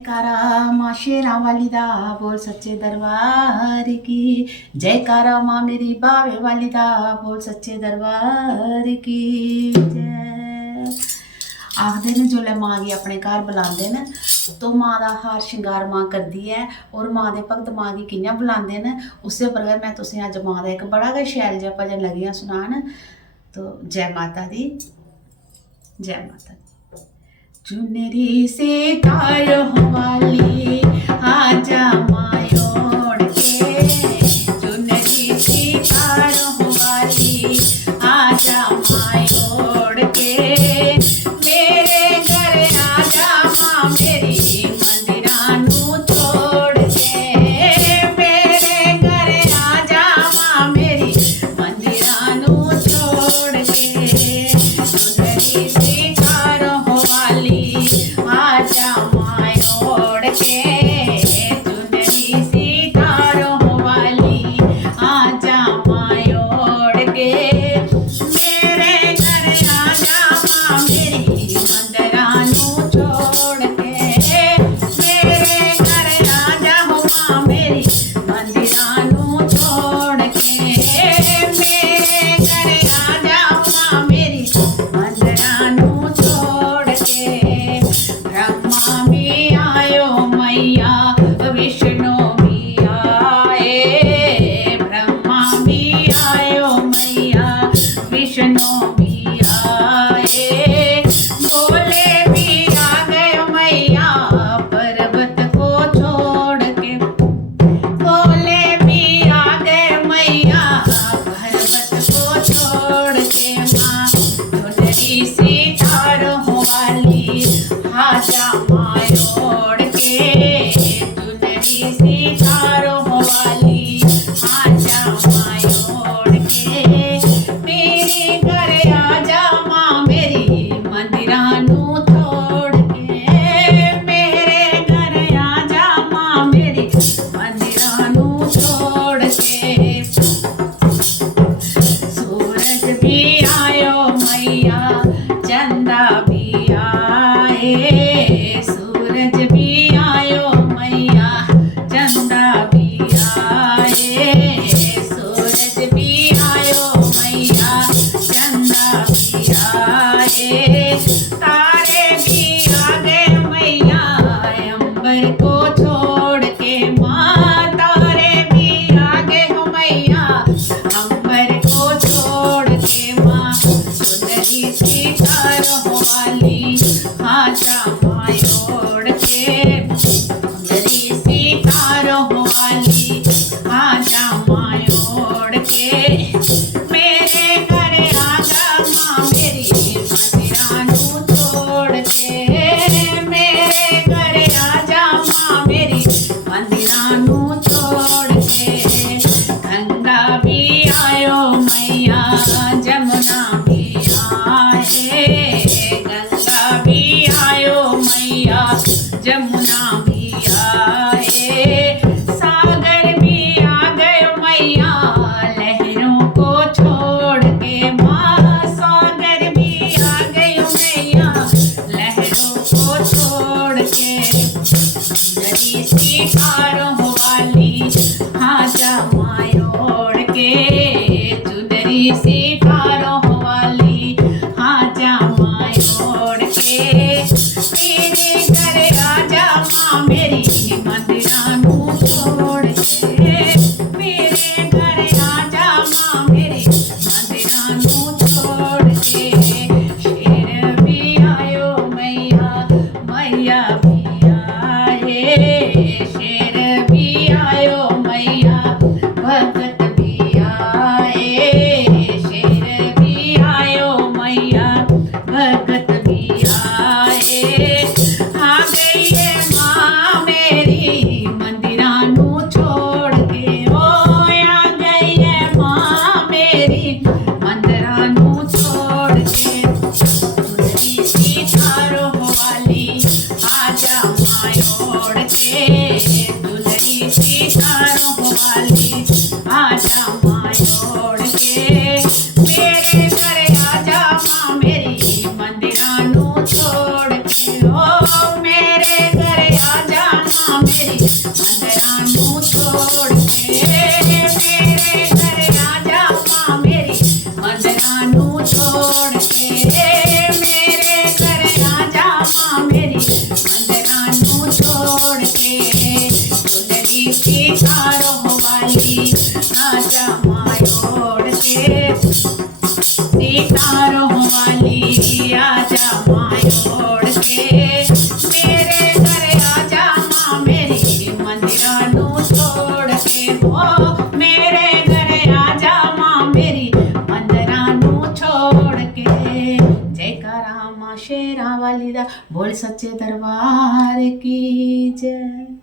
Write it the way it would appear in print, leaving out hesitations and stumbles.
जयकारा माँ शेरा वाली दा बोल सच्चे दरबार की। जयकारा माँ मेरी बावे वाली दा बोल सच्चे दरबार की जय। आखदे न जोल्लै माँ गी अपने घर बुलांदे न तो माँ दा हार श्रृंगार माँ करदी है। और माँ दे भगत माँ गी कि'यां बुलांदे न उस्सै उप्पर गै मैं तुसें अज्ज माँ दा इक बड़ा गै शैल जेहा भजन लगी आं सनान। तो जय माता दी, जय माता दी। चुनरी से तारों वाली आजा मायोड़ के, चुनरी से तारों वाली आजा मायोड़ के, मेरे घर आजा माँ मेरी मंदिरा नू छोड़ के, मेरे घर आजा माँ मेरी मंदिरा नू छोड़ के, चुनरी से तारों वाली आजा मायोड़ के, चुनरी सी तारों वाली आजा मायोड़ के, मेरे घर आजा माँ मेरी मंदिरा नू छोड़ के, मेरे घर आजा माँ मेरी मंदिरा नू छोड़ के, मेरे घर आजा माँ मेरी मंदिरा नू छोड़ के। ब्रह्मा भी आयो मैया विष्णु भी आए, ब्रह्मा भी आयो मैया विष्णु भी आए, भोले भी आ गए मैया पर्वत को छोड़ के, भोले भी आ गए मैया पर्वत को छोड़ के, माँ चुनरी सी तारों वाली आजा मायोड़ के, चुनरी सी तारों वाली आजा मायोड़ के, मेरे घर आजा माँ मेरी मंदिरा नू छोड़ के, मेरे घर आजा माँ मेरी मंदिरा नू छोड़ के। सूरज भी आयो मैया चंदा भी आए, सूरज भी आयो मैया चंदा भी आए, सूरज भी आयो मैया चंदा भी आए, तारे भी आ गए मैया अंबर को छोड़ के, माँ तारे भी आ गए हो मैया अंबर को छोड़ के, माँ चुनरी सी तारों वाली आजा मायोड़ के, चुनरी सी तारों वाली आजा मायोड़ के, मेरे घर आजा माँ मेरी मंदिरा नू छोड़ के, मेरे घर आजा माँ मेरी मंदिरा नू छोड़ के। गंगा भी आयो मैया जमुना भी आए, गंगा भी आयो मैया जमुना भी आए, सागर भी आ गए मैया लहरों को छोड़ के, माँ सागर भी आ गए मैया लहरों को छोड़ के, चुनरी सी तारों वाली आजा मायोड़ के, चुनरी सी तारों वाली आजा मायोड़ के, मेरे घर आजा माँ मेरी मंदिरा नू छोड़ के, मेरे घर आजा माँ मेरी मंदिरा नू छोड़ के। शेर भी आयो मैया मैया भी आए, शेर भी आयो मैया भगत भी आए, शेर भी आयो मैया भगत भी आए, आ गई है माँ मेरी मंदिरा नू छोड़ के, ओ आ गई है माँ मेरी मंदिरा नू छोड़ के, चुनरी सी तारों वाली आजा मायोड़ के, चुनरी सी तारों वाली आजा मायोड़ के, मेरे घर आजा माँ मेरी मंदिरा नू छोड़ के, ओ मेरे घर आजा बोल सच्चे दरबार की जय।